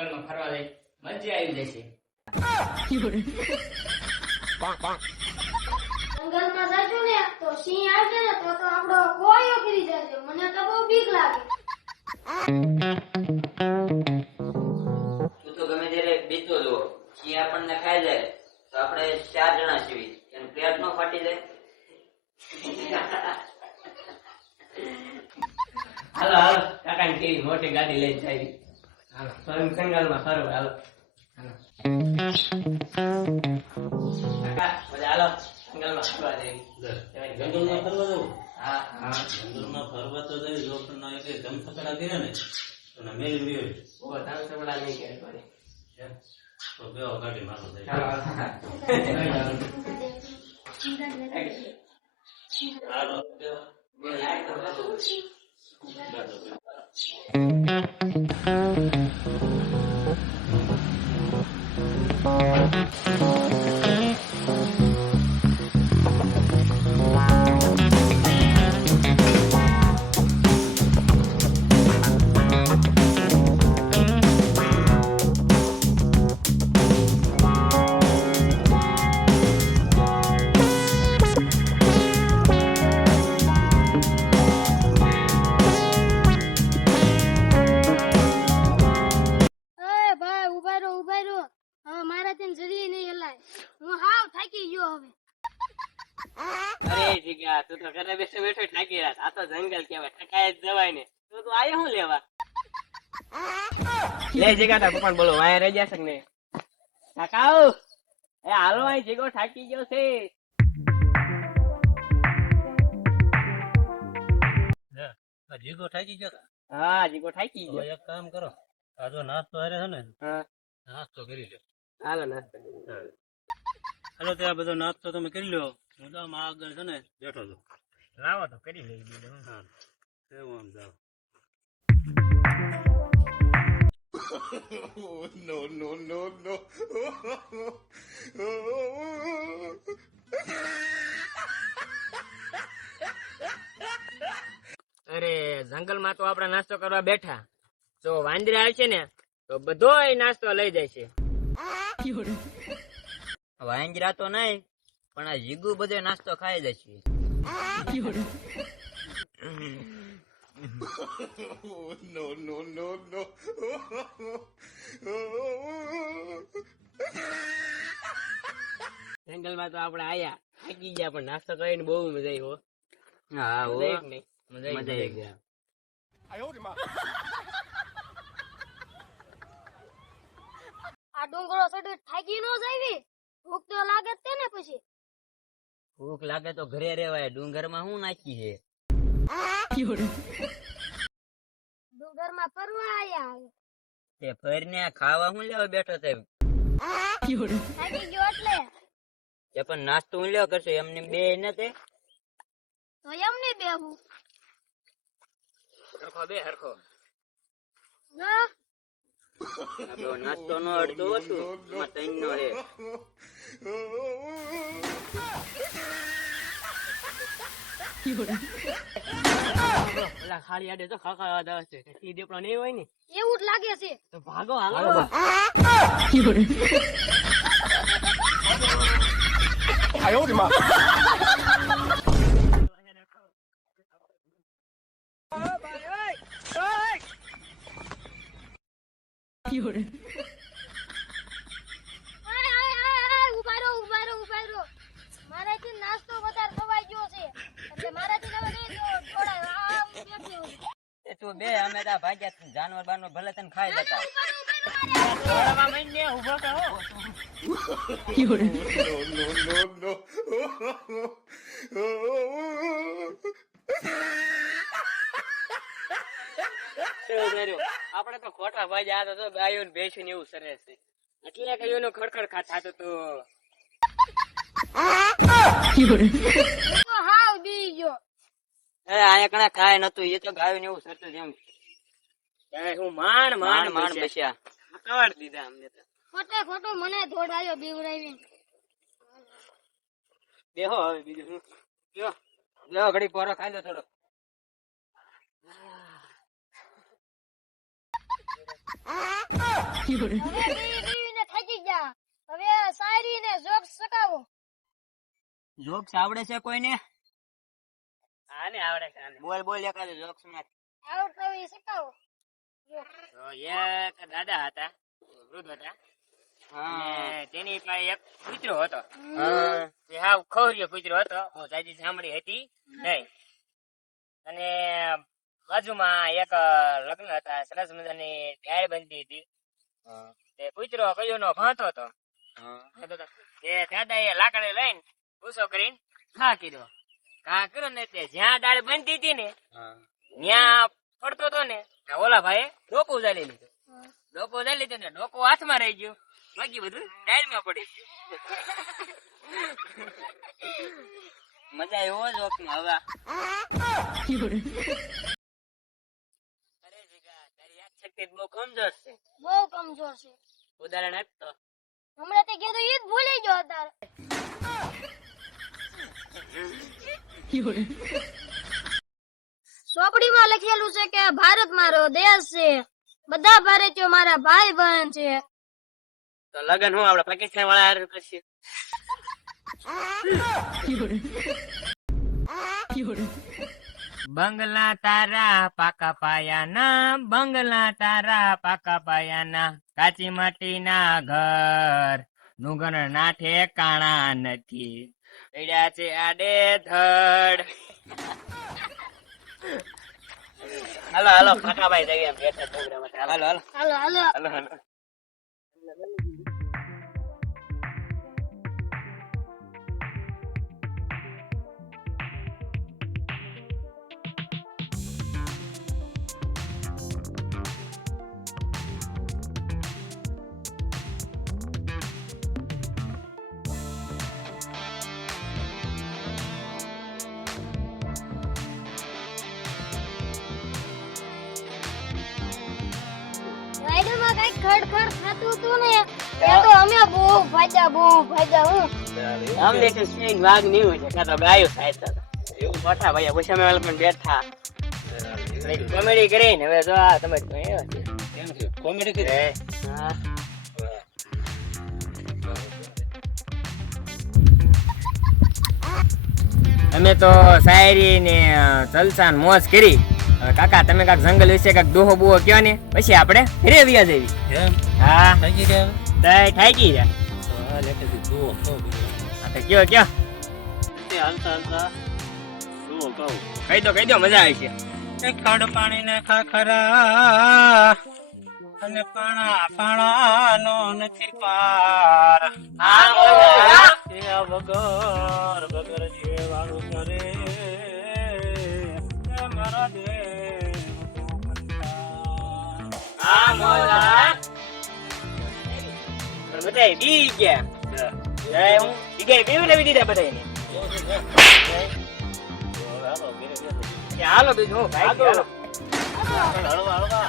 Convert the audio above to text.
જંગલમાં ફરવા લઈ મજા આવી જશે. જંગલમાં જશું ને તો સિંહ આવશે ને તો આપણો કોળિયો કરી જશે. મને તો બહુ બીક લાગે. તું તો ગમે ત્યારે બીતો જો સિંહ આપણને ખાઈ જાય તો આપણે 4 જણા છીએ એનું પેટ નો ફાટી જાય. હાલો હાલો કાકાની કેવી મોટી ગાડી લઈને જાય. હાલો જંગલમાં ફરવા હાલો. કાકા બધા હાલો જંગલમાં ફરવા જઈએ. જંગલમાં ફરવા જવું? હા હા જંગલમાં ફરવા તો જઈ જો પણ ના એટલે ધમસકડા કર્યા ને તો મેલી મેલી ઓ તાર સબડા નહીં કે પડે. તો બેઓ ગાડી મારો જાય. ચાલો હાલો બેઓ. એ ભાઈ ઉભા રહો ઉભા રહો. હવે મારાથી જરી નહીં હલાય. હું હાવ થાકી ગયો હવે. અરે જીગા તું તો ઘરે બેઠો બેઠો થાકી રહ્યા. આ તો જંગલ કહેવાય ઠકાય જ જવાય ને. તું તો આયો શું લેવા? લે જીગા તા પપ્પાને બોલો વાય રહી જશે કે નહીં? કાકાઓ એ હાલો અહીં જીગો થાકી ગયો છે. જીગો થાકી ગયો તા? હા જીગો થાકી તો ગયો. એક કામ કરો આ જો નાસ્તો હારે છે ને હા નાસ્તો કરી લો. હાલો નાસ્તો. હાલો ત્યાં બધો નાસ્તો તમે કરી લો. હું તો આમ આગળ છે ને બેઠો છું. લાવો તો કરી લઈ બીજું. હા એવું આમ જાઓ. અરે જંગલમાં તો આપણે નાસ્તો કરવા બેઠા તો વાંદરા આવશે ને તો બધોય નાસ્તો લઈ જાય છે. વાંજરા તો નહીં પણ આ જીગુ બધો નાસ્તો ખાઈ જશે. જંગલમાં તો આપણે આયા થાકી ગયા પણ નાસ્તો કરીને બહુ મજા આવી હો. હા હો મજા આવી કે નહીં? મજા આવી ગયા. આ ડુંગરો ચડી થાકી નો જાવી. ભૂખ તો લાગે જ તે ને પછી. ભૂખ લાગે તો ઘરે રહેવાય. ડુંગરમાં શું નાખી છે? ડુંગરમાં ફરવા આયા. તે ફરીને ખાવા શું લેવા બેઠો છે? થાકી ગયો એટલે તે પણ નાસ્તો હું લેવા કરશો એમને બે નથી? તો એમને બેહું. હરખો બે હરખો. હા આપણો નાસ્તો નો અડધો ઓછું એમાં 3 નો રે. પેલા ખાલી આડે તો ખાખા આવે છે. ઈ દેપડો નહીં હોય ને એવું જ લાગે છે. તો ભાગો હાલો. ઉભા રહો ઉભા રહો ઉભા રહો. મારાથી નાસ્તો વધારે ખવાઈ ગયો છે એટલે મારાથી હવે નહીં થોડા આમ બેઠી હું. એ તું બે અમે તા ભાગ્યા જાનવર બાનવર ભલે તને ખાઈ જતા. દોડવા માંડીને ઊભો થા હો. આપણે તો ખોટા ભાઈ આ તો ગાયો ને ભેંસું ને એવું સરસ છે એટલે કયું નો ખડખડ ખા થાતો તો હાવ બી ગયો. આયા કણા ખાય નતું એ તો ગાયું ને એવું સરતું એમ હું માંડ માંડ માંડ બસ્યા. કવાડ દીધા અમને તો. ખોટે ખોટું મને દોડાયો બીવડાવી. બેહો હવે બીજું શું લ્યો ઘડી પોરો ખાઈ લો થોડો. બીવીને થાકી ગયા. હવે શાયરી ને જોક્સ શીખાવો. જોક્સ આવડે છે કોઈને? આને આવડે છે આને. બોલ બોલ એકાદ જોક્સ માં. આવડતો હોય એ શીખાવો. તો એક દાદા હતા, વૃદ્ધ હતા, અને તેની પાસે એક કૂતરો હતો. તે હાવ ખોરિયો કૂતરો હતો, હું જાજી સાંભળી હતી નહીં. અને બાજુમાં એક લગ્ન હતા, સરસ મજાની ગાય બનતી હતી. તે કૂતરો કયો નો ભાંતો હતો. તે દાદા એ લાકડે લઈને ગુસ્સો કરીને ઘા કર્યો. ઘા કર્યો ને તે જ્યાં દાળ બનતી હતી ને ત્યાં પડતો હતો ને, ત્યાં ઓલા ભાઈ ડોકું ઉજાલી લીધું. ડોકું ઉજાલી લીધું ને ડોકું હાથમાં રહી ગયું, બાકી બધું ડાયરમાં પડી ગયું. મજા એવો જોક્સ માં હવે. અરે જીગા, તારી યાદશક્તિ બહુ કમજોર છે. બહુ કમજોર છે. ઉદાહરણ આપતો. હમણાં તે કીધું ઈ જ ભૂલી ગયો અત્યારે. ચોપડીમાં લખેલું છે કે ભારત મારો દેશ છે, બધા ભારતીયો મારા ભાઈ બહેન છે. તો લગન હું આપડે પાકિસ્તાન વાળા હારે કરશે. બંગલા તારા પાકા પાયાના, બંગલા તારા પાકા પાયાના, કાચી માટીના ઘર નુગર ના ઠેકાણા નથી, પડ્યા છે આડે ધડ. હાલો હાલો કાકાભાઈ જઈએ બેઠા પ્રોગ્રામ. હાલો હાલો હાલો હાલો. હાલો હાલો. રાઈડરમાં કઈક ખડખડ થતું હતું ને, એ તો અમે બહુ ભાગ્યા હું. અમને તો સિંહ વાઘ નહીં છે, કાં તો ગાયો થાય તો એવું મોટા ભાઈ પછી અમે પણ બેઠા કોમેડી કરીને. હવે જો આ તમે કોમેડી કરી હા અમે તો શાયરી ને જલસા ને મોજ કરી. હવે કાકા તમે કાક જંગલ વિશે કાક દોહો બોહો કયો ને, પછી આપણે ઘરે વ્યા જઈએ. એમ હા થાકી ગયા ઠાકી જાય. હા લેખે જુઓ કહો હા તો કયો કયો હાલતા હાલતા જુઓ કહું કહી દો મજા આવી છે. ખાડ પાણી ને ખાખરા અને પાણાનો નથી પાર. વગર જે વાળું કરે એ મારા દેવ તો કંટાળ. બધા બી ગયા હું બીગા લેવી દીધા બધા. હાલો બીજું હું ભાઈ હળવા હળવા